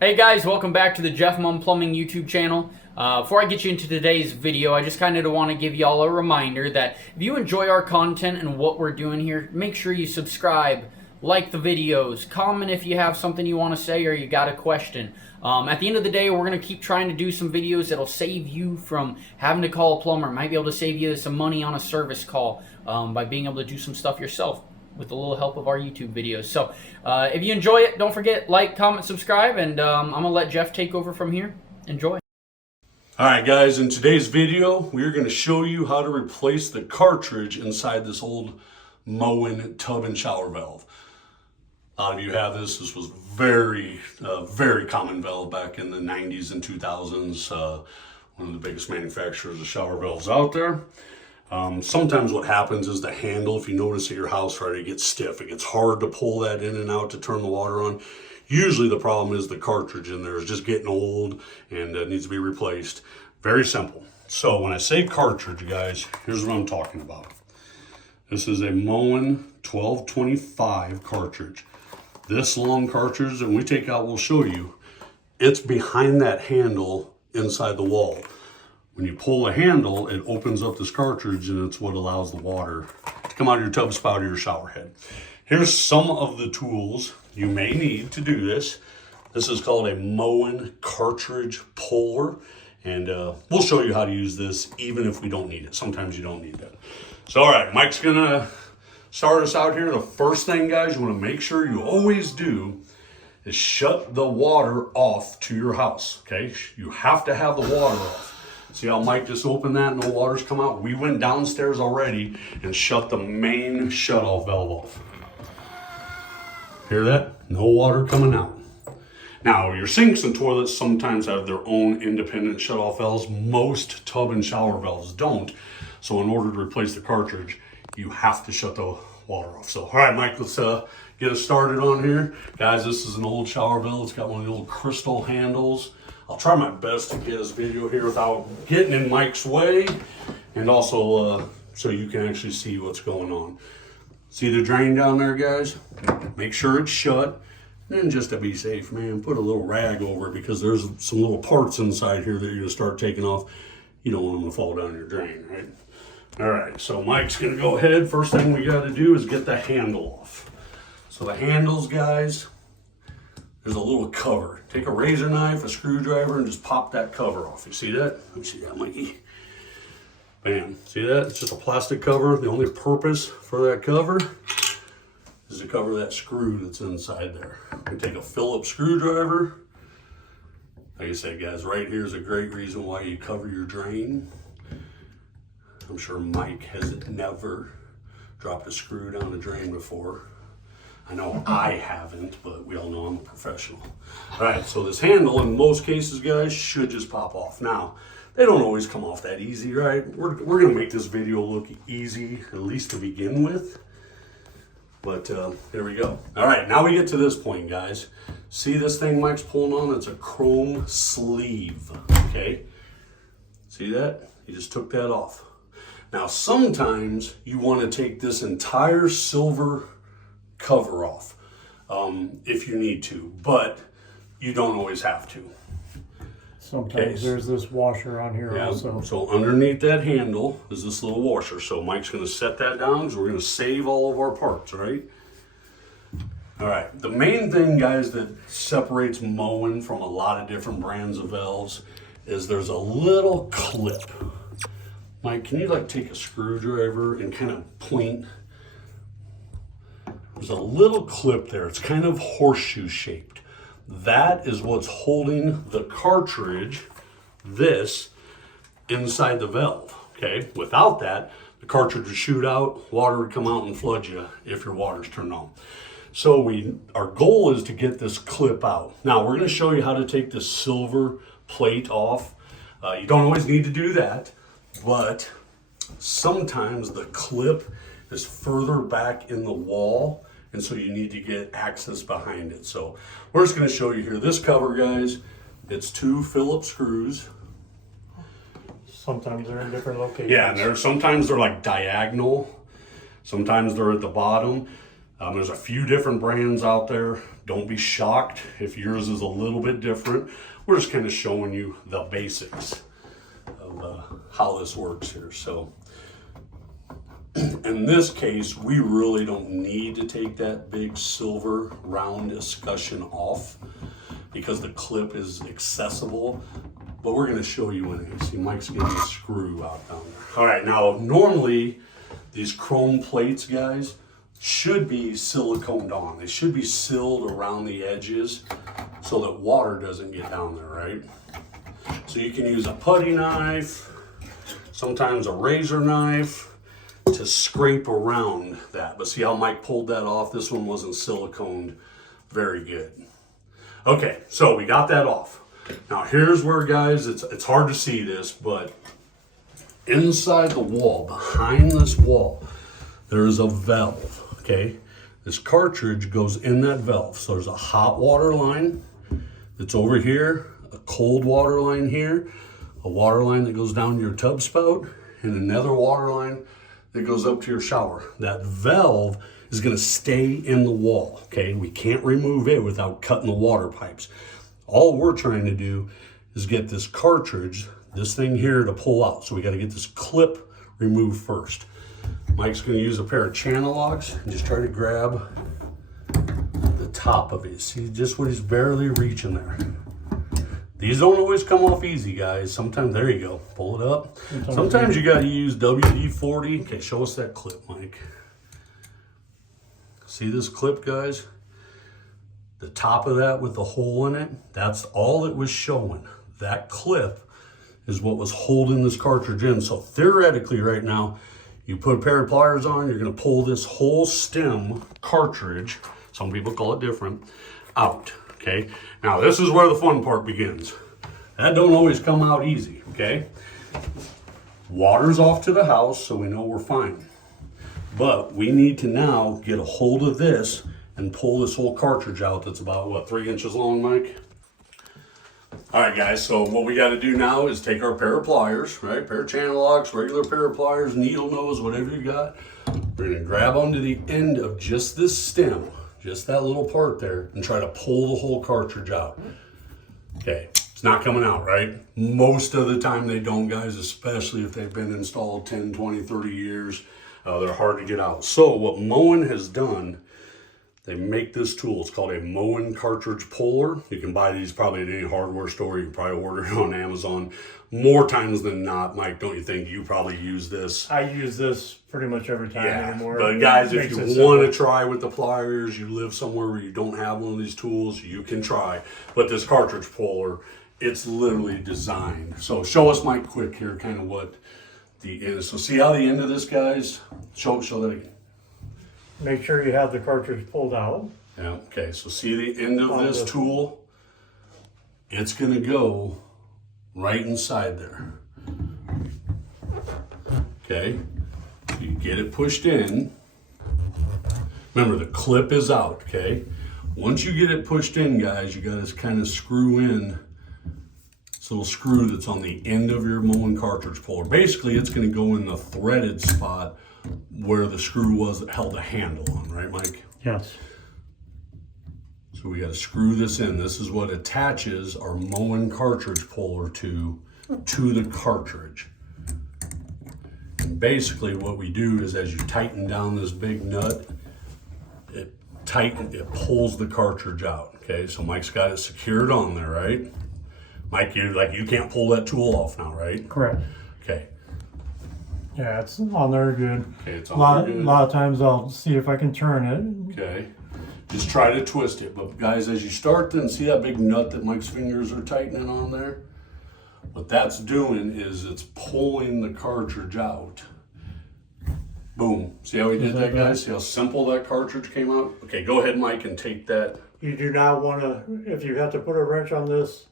Hey guys, welcome back to the Jeff Mum Plumbing YouTube channel. Before I get you into today's video, I just kind of want to give y'all a reminder that if you enjoy our content and what we're doing here, make sure you subscribe, like the videos, comment if you have something you want to say or you got a question. At the end of the day, we're going to keep trying to do some videos that'll save you from having to call a plumber. Might be able to save you some money on a service call by being able to do some stuff yourself with a little help of our YouTube videos. So if you enjoy it, don't forget, like, comment, subscribe, and I'm going to let Jeff take over from here. Enjoy. All right, guys, in today's video, we're going to show you how to replace the cartridge inside this old Moen tub and shower valve. A lot of you have this. This was very common valve back in the 90s and 2000s. One of the biggest manufacturers of shower valves out there. Sometimes what happens is the handle, if you notice at your house, right, it gets stiff. It gets hard to pull that in and out to turn the water on. Usually the problem is the cartridge in there is just getting old and needs to be replaced. Very simple. So when I say cartridge, guys, here's what I'm talking about. This is a Moen 1225 cartridge. This long cartridge that we take out, we'll show you, it's behind that handle inside the wall. When you pull the handle, it opens up this cartridge and it's what allows the water to come out of your tub spout or your shower head. Here's some of the tools you may need to do this. This is called a Moen cartridge puller, and we'll show you how to use this even if we don't need it. Sometimes you don't need that. So, all right, Mike's gonna start us out here. The first thing, guys, you wanna make sure you always do is shut the water off to your house, okay? You have to have the water off. See how Mike just opened that and the water's come out? We went downstairs already and shut the main shutoff valve off. Hear that? No water coming out. Now, your sinks and toilets sometimes have their own independent shutoff valves. Most tub and shower valves don't. So in order to replace the cartridge, you have to shut the water off. So, all right, Mike, let's get us started on here. Guys, this is an old shower valve. It's got one of the old crystal handles. I'll try my best to get this video here without getting in Mike's way, and also so you can actually see what's going on. See the drain down there, guys? Make sure it's shut. And just to be safe, man, put a little rag over it because there's some little parts inside here that you're gonna start taking off. You don't want them to fall down your drain, right? All right, so Mike's gonna go ahead. First thing we gotta do is get the handle off. So the handles, guys, there's a little cover. Take a razor knife, a screwdriver, and just pop that cover off. You see that? Let me see that, Mikey. Bam. See that? It's just a plastic cover. The only purpose for that cover is to cover that screw that's inside there. You take a Phillips screwdriver. Like I said, guys, right here is a great reason why you cover your drain. I'm sure Mike has never dropped a screw down a drain before. I know I haven't, but we all know I'm a professional. All right, so this handle, in most cases, guys, should just pop off. Now, they don't always come off that easy, right? We're gonna make this video look easy, at least to begin with. But here we go. All right, now we get to this point, guys. See this thing Mike's pulling on? It's a chrome sleeve, okay? See that? He just took that off. Now, sometimes you wanna take this entire silver cover off if you need to, but you don't always have to. Sometimes there's this washer on here also. So underneath that handle is this little washer. So Mike's gonna set that down because we're gonna save all of our parts, right? All right, the main thing, guys, that separates Moen from a lot of different brands of valves is there's a little clip. Mike, can you like take a screwdriver and kind of point? There's a little clip there. It's kind of horseshoe shaped. That is what's holding the cartridge, this, inside the valve, okay? Without that, the cartridge would shoot out, water would come out and flood you if your water's turned on. So our goal is to get this clip out. Now, we're gonna show you how to take this silver plate off. You don't always need to do that, but sometimes the clip is further back in the wall, and so you need to get access behind it. So we're just gonna show you here. This cover, guys, it's 2 Phillips screws. Sometimes they're in different locations. Yeah, and sometimes they're like diagonal. Sometimes they're at the bottom. There's a few different brands out there. Don't be shocked if yours is a little bit different. We're just kind of showing you the basics of how this works here. So in this case, we really don't need to take that big silver round escutcheon off because the clip is accessible, but we're going to show you anyway. See, Mike's getting a screw out down there. All right, now normally these chrome plates, guys, should be siliconed on. They should be sealed around the edges so that water doesn't get down there, right? So you can use a putty knife, sometimes a razor knife to scrape around that. But see how Mike pulled that off? This one wasn't siliconed very good. Okay, so we got that off. Now here's where, guys, it's hard to see this, but inside the wall, behind this wall, there is a valve. Okay, this cartridge goes in that valve. So there's a hot water line that's over here, a cold water line here, a water line that goes down your tub spout, and another water line that goes up to your shower. That valve is going to stay in the wall. Okay, we can't remove it without cutting the water pipes. All we're trying to do is get this cartridge, this thing here, to pull out. So we got to get this clip removed first. Mike's going to use a pair of channel locks and just try to grab the top of it. See just what he's barely reaching there. These don't always come off easy, guys. Sometimes, there you go, pull it up. Sometimes you got to use WD-40. Okay, show us that clip, Mike. See this clip, guys? The top of that with the hole in it, that's all it was showing. That clip is what was holding this cartridge in. So theoretically right now, you put a pair of pliers on, you're gonna pull this whole stem cartridge, some people call it different, out, okay? Now this is where the fun part begins. That don't always come out easy, okay? Water's off to the house, so we know we're fine. But we need to now get a hold of this and pull this whole cartridge out that's about, what, 3 inches long, Mike? All right, guys, so what we got to do now is take our pair of pliers, right? Pair of channel locks, regular pair of pliers, needle nose, whatever you got. We're going to grab onto the end of just this stem, just that little part there, and try to pull the whole cartridge out. Okay, it's not coming out, right? Most of the time they don't, guys, especially if they've been installed 10, 20, 30 years. They're hard to get out. So what Moen has done, they make this tool. It's called a moen cartridge puller. You can buy these probably at any hardware store. You can probably order it on Amazon. More times than not, Mike, don't you think you probably use this? I use this pretty much every time anymore. But guys, if you want to try with the pliers, you live somewhere where you don't have one of these tools, you can try. But this cartridge puller, it's literally designed. So show us, Mike, quick here, kind of what the end is. So see how the end of this, guys? Show that again. Make sure you have the cartridge pulled out. Yeah, okay, so see the end of this tool? It's gonna go right inside there. Okay, so you get it pushed in. Remember, the clip is out, okay? Once you get it pushed in, guys, you gotta kind of screw in this little screw that's on the end of your Moen cartridge puller. Basically, it's gonna go in the threaded spot where the screw was that held the handle on, right, Mike? Yes. So we got to screw this in. This is what attaches our Moen cartridge puller to the cartridge. And basically what we do is as you tighten down this big nut, it pulls the cartridge out. Okay, so Mike's got it secured on there, right? Mike, you can't pull that tool off now, right? Correct. Okay. Yeah, it's on there good. Okay, it's on there good. A lot of times I'll see if I can turn it. Okay. Just try to twist it. But guys, as you start then, see that big nut that Mike's fingers are tightening on there? What that's doing is it's pulling the cartridge out. Boom. See how he did that, guys? See how simple that cartridge came out? Okay, go ahead, Mike, and take that. You do not want to, if you have to put a wrench on this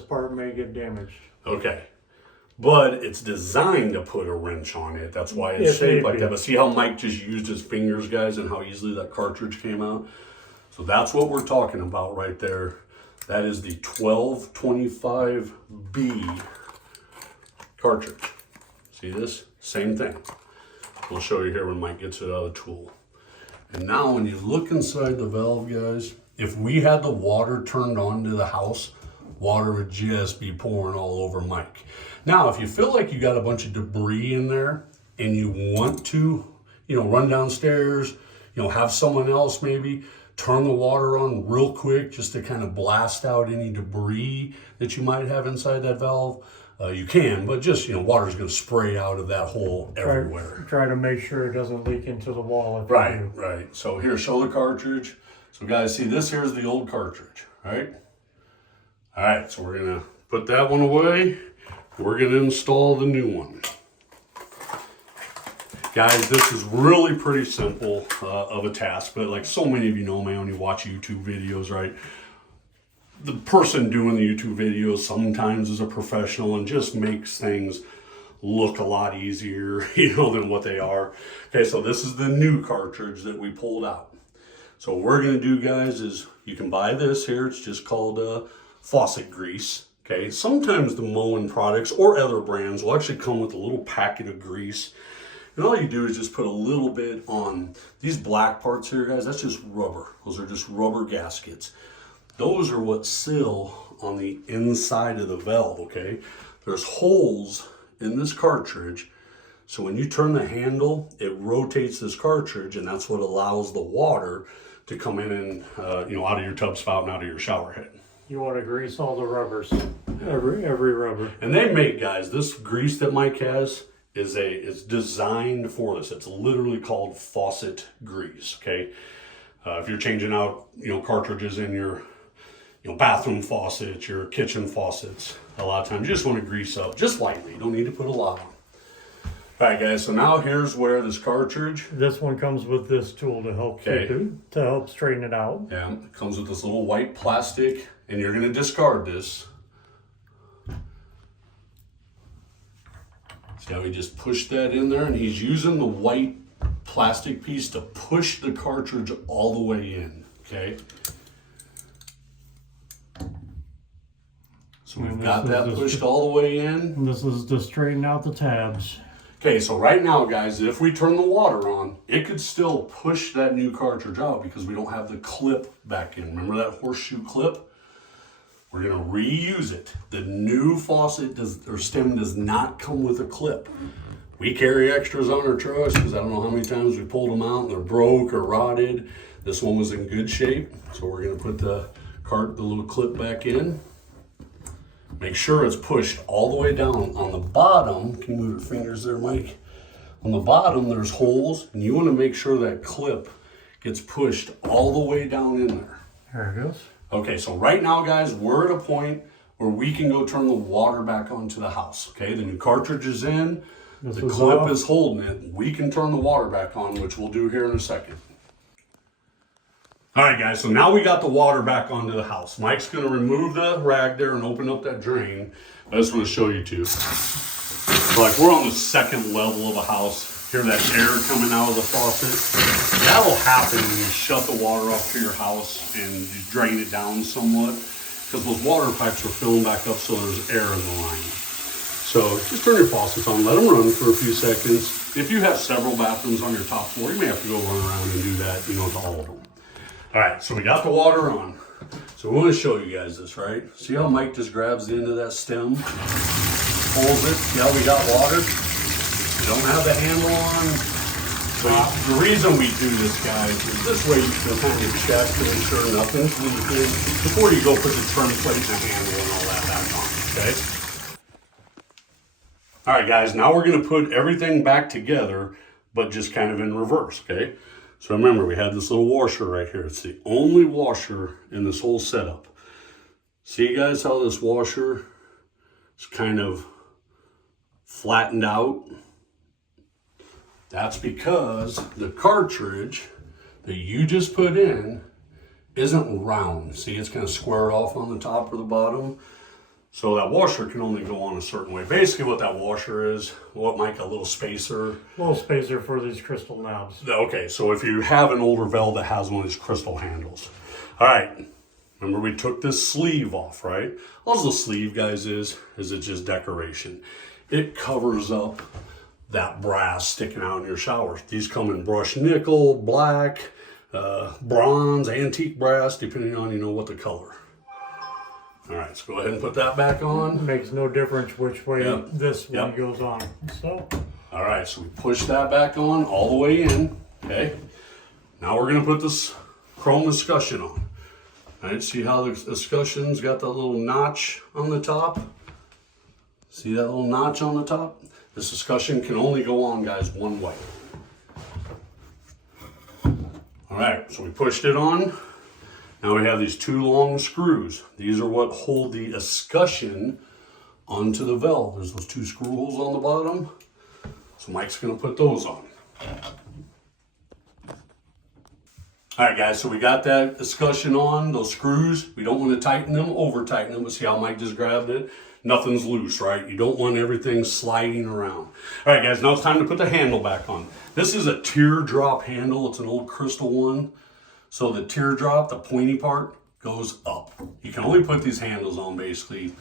part may get damaged. Okay. But it's designed to put a wrench on it. That's why it's shaped like that. But see how Mike just used his fingers, guys, and how easily that cartridge came out? So that's what we're talking about right there. That is the 1225B cartridge. See this? Same thing. We'll show you here when Mike gets it out of the tool. And now when you look inside the valve, guys, if we had the water turned on to the house, water would just be pouring all over Mike. Now, if you feel like you got a bunch of debris in there and you want to, run downstairs, have someone else maybe turn the water on real quick just to kind of blast out any debris that you might have inside that valve, you can, but just, water's going to spray out of that hole everywhere. Try to make sure it doesn't leak into the wall. Right. So here, show the cartridge. So guys, see, this here's the old cartridge, right? All right, so we're going to put that one away. We're going to install the new one. Guys, this is really pretty simple of a task, but like so many of you know, man, when you watch YouTube videos, right? The person doing the YouTube videos sometimes is a professional and just makes things look a lot easier, than what they are. Okay, so this is the new cartridge that we pulled out. So what we're gonna do, guys, is you can buy this here. It's just called faucet grease. Okay, sometimes the Moen products or other brands will actually come with a little packet of grease. And all you do is just put a little bit on these black parts here, guys. That's just rubber. Those are just rubber gaskets. Those are what seal on the inside of the valve, okay? There's holes in this cartridge. So when you turn the handle, it rotates this cartridge, and that's what allows the water to come in and, out of your tub spout and out of your shower head. You want to grease all the rubbers, every rubber. And they make, guys, this grease that Mike has is designed for this. It's literally called faucet grease, okay? If you're changing out, cartridges in your, bathroom faucets, your kitchen faucets, a lot of times you just want to grease up just lightly. You don't need to put a lot on. All right, guys, so now here's where this cartridge. This one comes with this tool to help to help straighten it out. Yeah, it comes with this little white plastic, and you're going to discard this. See how he just pushed that in there, and he's using the white plastic piece to push the cartridge all the way in, okay? So we've got that pushed all the way in. This is to straighten out the tabs. Okay, so right now, guys, if we turn the water on, it could still push that new cartridge out because we don't have the clip back in. Remember that horseshoe clip? We're gonna reuse it. The new faucet stem does not come with a clip. We carry extras on our trucks because I don't know how many times we pulled them out and they're broke or rotted. This one was in good shape, so we're gonna put the little clip back in. Make sure it's pushed all the way down. On the bottom, can you move your fingers there, Mike? On the bottom, there's holes, and you want to make sure that clip gets pushed all the way down in there. There it goes. Okay, so right now, guys, we're at a point where we can go turn the water back onto the house. Okay, the new cartridge is in, the clip is holding it. We can turn the water back on, which we'll do here in a second. All right, guys, so now we got the water back onto the house. Mike's gonna remove the rag there and open up that drain. I just wanna show you too. So like we're on the second level of a house. Hear that air coming out of the faucet? That'll happen when you shut the water off to your house and you drain it down somewhat, because those water pipes are filling back up so there's air in the line. So just turn your faucets on, let them run for a few seconds. If you have several bathrooms on your top floor, you may have to go run around and do that, to all of them. All right, so we got the water on. So we want to show you guys this, right? See how Mike just grabs the end of that stem, pulls it, see how we got water? We don't have the handle on. So the reason we do this, guys, is this way you can kind of check to make sure nothing's leaking before you go put the trim plate and the handle and all that back on, okay? All right, guys, now we're gonna put everything back together, but just kind of in reverse, okay? So remember, we had this little washer right here. It's the only washer in this whole setup. See, guys, how this washer is kind of flattened out? That's because the cartridge that you just put in isn't round. See, it's kind of squared off on the top or the bottom. So that washer can only go on a certain way. Basically what that washer is, Mike, a little spacer? A little spacer for these crystal knobs. Okay, so if you have an older valve that has one of these crystal handles. All right, remember we took this sleeve off, right? All the sleeve, guys, is it's just decoration. It covers up that brass sticking out in your showers. These come in brushed nickel, black, bronze, antique brass, depending on, what the color. All right, so go ahead and put that back on. Makes no difference which way Yep. this one Yep. goes on. So, All right, so we push that back on all the way in, okay? Now we're gonna put this chrome escutcheon on. All right, see how the escutcheon's got that little notch on the top? See that little notch on the top? This escutcheon can only go on, guys, one way. All right, so we pushed it on. Now we have these two long screws. These are what hold the escutcheon onto the valve. There's those two screw holes on the bottom. So Mike's gonna put those on. All right, guys, so we got that escutcheon on, those screws. We don't want to tighten them, over tighten them, but see how Mike just grabbed it? Nothing's loose, right? You don't want everything sliding around. All right, guys, now it's time to put the handle back on. This is a teardrop handle. It's an old crystal one. So the teardrop, the pointy part, goes up. You can only put these handles on basically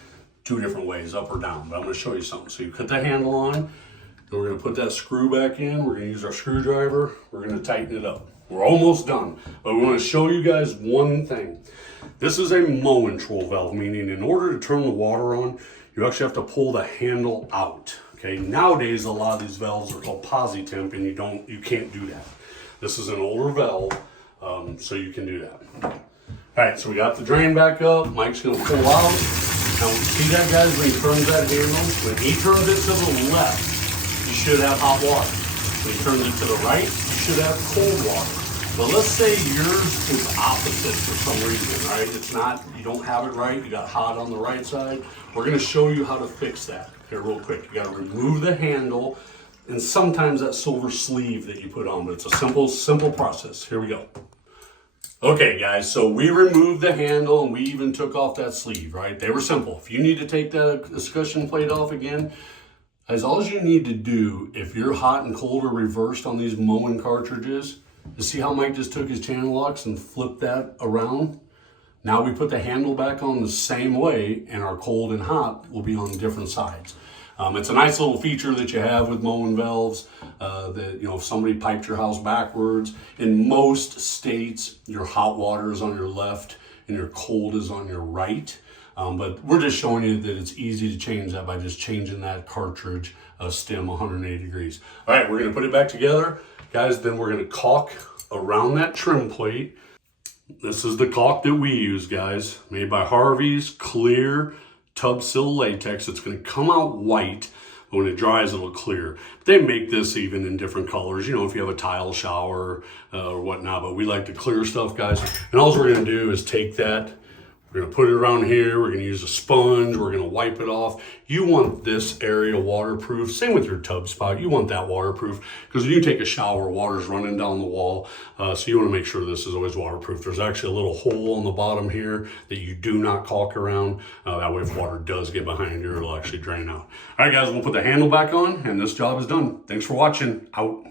two different ways, up or down, but I'm gonna show you something. So you put the handle on, then we're gonna put that screw back in. We're gonna use our screwdriver. We're gonna tighten it up. We're almost done, but we wanna show you guys one thing. This is a moen troll valve, meaning in order to turn the water on, you actually have to pull the handle out. Okay, nowadays a lot of these valves are called posi-temp, and you can't do that. This is an older valve, so you can do that. All right, so we got the drain back up. Mike's gonna pull out. Now see that, guys, when he turns that handle? When he turns it to the left, you should have hot water. When he turns it to the right, you should have cold water. But let's say yours is opposite for some reason, right? It's not, you don't have it right, you got hot on the right side. We're gonna show you how to fix that here real quick. You gotta remove the handle and sometimes that silver sleeve that you put on, but it's a simple process. Here we go. Okay, guys, so we removed the handle and we even took off that sleeve, right? They were simple. If you need to take that escutcheon plate off again, guys, all you need to do, if you're hot and cold or reversed on these moen cartridges, you see how Mike just took his channel locks and flipped that around? Now we put the handle back on the same way and our cold and hot will be on different sides. It's a nice little feature that you have with moen valves that, if somebody piped your house backwards, in most states, your hot water is on your left and your cold is on your right. But we're just showing you that it's easy to change that by just changing that cartridge stem 180 degrees. All right, we're gonna put it back together. Guys, then we're gonna caulk around that trim plate. This is the caulk that we use, guys, made by Harvey's, clear tub sill latex. It's gonna come out white, but when it dries, it'll clear. They make this even in different colors, if you have a tile shower or whatnot, but we like the clear stuff, guys. And all we're gonna do is take that, we're gonna put it around here, we're gonna use a sponge, we're gonna wipe it off. You want this area waterproof. Same with your tub spout, you want that waterproof, because when you take a shower, water's running down the wall, so you wanna make sure this is always waterproof. There's actually a little hole on the bottom here that you do not caulk around. That way if water does get behind you, it'll actually drain out. All right, guys, we'll put the handle back on, and this job is done. Thanks for watching. Out.